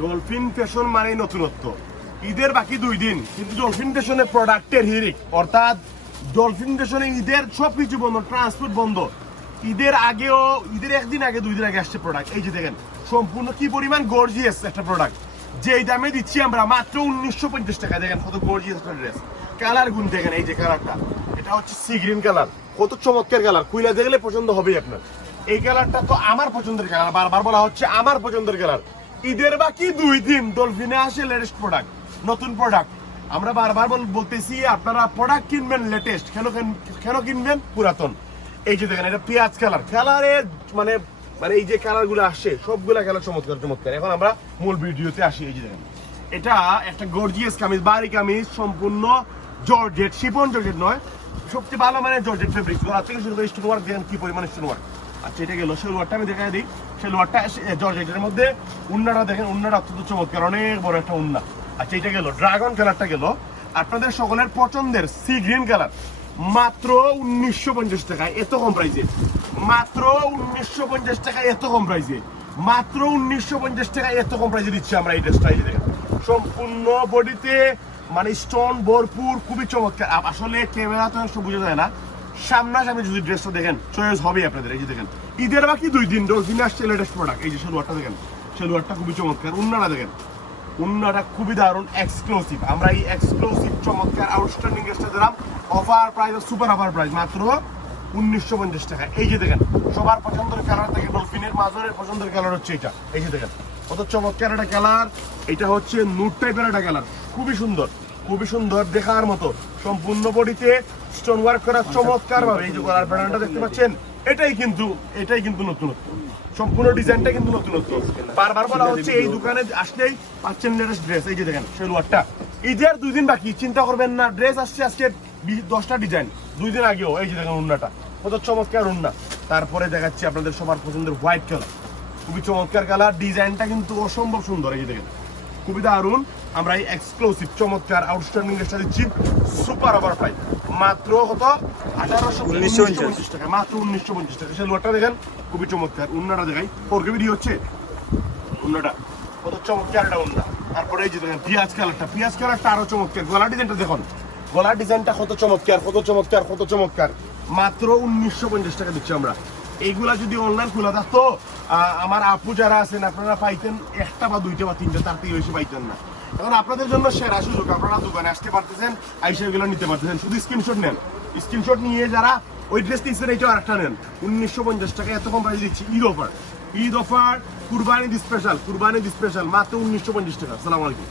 Dolphin fashion মানে নতুনত্ব। ঈদের বাকি 2 দিন, কিন্তু ডলফিন ফ্যাশনের প্রোডাক্টের হিরিক, অর্থাৎ ডলফিন ফ্যাশনে ঈদের সবকিছু বন্ধ, ট্রান্সপোর্ট বন্ধ। ঈদের আগেও, ঈদের 1 দিন আগে 2 দিন আগে আসছে প্রোডাক্ট। এই যে দেখেন সম্পূর্ণ কি পরিমাণ গর্জিয়াস একটা প্রোডাক্ট, যেই দামে দিচ্ছি আমরা মাত্র 1950 টাকা। দেখেন কত গর্জিয়াস একটা ড্রেস। কালার গুণ দেখেন, এই যে কালারটা, এটা হচ্ছে সি গ্রিন কালার, কত চমৎকার কালার। কুইলা দেখলে পছন্দ হবেই আপনার। এই কালারটা তো আমার পছন্দের কালার, বারবার বলা হচ্ছে আমার পছন্দের কালার। ঈদের বাকি 2 দিন ডলফিনে আসে লেটেস্ট প্রোডাক্ট, নতুন প্রোডাক্ট। আমরা বারবার বলতেছি আপনারা প্রোডাক্ট কিনবেন লেটেস্ট, কেন কিনবেন পুরাতন। এই যে দেখেন, এটা পেঁয়াজ কালার, কালারের মানে মানে এই যে কালার গুলো আসছে সবগুলা কালার চমৎকার চমৎকার। এখন আমরা মূল ভিডিওতে আসি। এই যে দেখেন, এটা একটা গর্জিয়াস কামিজ, বাড়ি কামিজ, সম্পূর্ণ জর্জেট, শিফন জর্জেট নয়, সবচেয়ে ভালো মানে জর্জেট ফেব্রিক। গলা থেকে শুরু করে স্টোন ওয়ার্ক দেখেন কি পরিমাণ স্টোন ওয়ার্ক। আচ্ছা, এটা গেল সেলোয়ারটা, আমি দেখাই দিই। সেলোয়ারটা জর্জেটের মধ্যে, উন্নাটা দেখেন, উন্নাটা অত্যন্ত চমৎকার, অনেক বড় একটা উন্না। আচ্ছা, এটা গেল ড্রাগন কালারটা গেল আপনাদের সকলের পছন্দের সি গ্রিন কালার, মাত্র 1950 টাকায়, এত কম প্রাইসে। মাত্র 1950 টাকায় এত কম প্রাইসে, মাত্র 1950 টাকায় এত কম প্রাইসে দিচ্ছি আমরা এই ড্রেসটা। এই যে দেখেন সম্পূর্ণ বডিতে মানে স্টোন ভরপুর, খুবই চমৎকার। আসলে ক্যামেরা তো সব বোঝা যায় না, সামনাসামনি যদি ড্রেসটা দেখেন চয়েস হবে আপনাদের। এই যে দেখেন, ঈদের বাকি 2 দিন ডলফিনে আসছে লেটেস্ট প্রোডাক্ট। এই যে সেলোয়ারটা দেখেন, সেলোয়ারটা খুবই চমৎকার। উন্নাটা দেখেন, উন্নাটা খুবই দারুণ, এক্সক্লুসিভ। আমরা এই এক্সক্লুসিভ চমৎকার আউটস্ট্যান্ডিং ড্রেসটা দিলাম offer price, super offer price, মাত্র 1950 টাকা। এই যে দেখেন সবার পছন্দের কালার থাকে, ডলফিনের মাজরের পছন্দের কালার হচ্ছে এটা। এই যে দেখেন কত চমৎকার একটা কালার, এটা হচ্ছে নুট টাইপের একটা কালার, খুবই সুন্দর, খুবই সুন্দর দেখার মতো। সম্পূর্ণ বডিতে স্টোন ওয়ার্ক করা চমৎকার ভাবে। এই যে গলার প্যাটার্নটা দেখতে পাচ্ছেন, এটাই কিন্তু নতুনত্ব, সম্পূর্ণ ডিজাইনটা কিন্তু নতুনত্ব। বারবার বলা হচ্ছে এই দোকানে আসলেই পাচ্ছেন লেটেস্ট ড্রেস। এই যে দেখেন সেলোয়ারটা, ঈদের 2 দিন বাকি, চিন্তা করবেন না, ড্রেস আসছে আজকে 10টা ডিজাইন, 2 দিন আগেও। এই যে দেখেন উন্নাটা কত চমৎকার উন্না। তারপরে দেখাচ্ছি আপনাদের সবার পছন্দের হোয়াইট কালার, খুবই চমৎকার কালার, ডিজাইনটা কিন্তু অসম্ভব সুন্দর। এই যে দেখেন খুবই দারুণ। আমরা এই এক্সক্লুসিভ চমৎকার আউটস্ট্যান্ডিং ড্রেসটা দিচ্ছি সুপার ওভার প্রাইস, মাত্র কত 1950 টাকা, মাত্র 1950 টাকা। সেলোয়ারটা দেখেন খুবই চমৎকার, উন্নাটা দেখাই, 4 কেবি হচ্ছে উন্নাটা, কত চমৎকার একটা উন্না। তারপরে এই যে দেখেন পেঁয়াজ কালারটা, পেঁয়াজ কালারটা আরো চমৎকার। গলার ডিজাইনটা দেখুন, গলার ডিজাইনটা কত চমৎকার, কত চমৎকার, কত চমৎকার। মাত্র 1950 টাকা দিচ্ছি আমরা। এইগুলা যদি অনলাইন খোলা থাকতো, আমার আপু যারা আছেন আপনারা পাইতেন 1টা বা 2টা বা 3টা, তার থেকে বেশি পাইতেন না। এখন আপনাদের জন্য সেরা সুযোগ, আপনারা দোকানে আসতে পারতেছেন, আইসা এগুলো নিতে পারতেছেন। শুধু স্ক্রিনশট নেন, স্ক্রিনশট নিয়ে যারা ওই ড্রেস নিচ্ছেন এইটাও আরেকটা নেন। 1950 টাকা এত কম প্রাইস দিচ্ছি। ঈদ অফার, ঈদ অফার, কুরবানি স্পেশাল, কুরবানি স্পেশাল, মাত্র 1950 টাকা। আসসালামু আলাইকুম।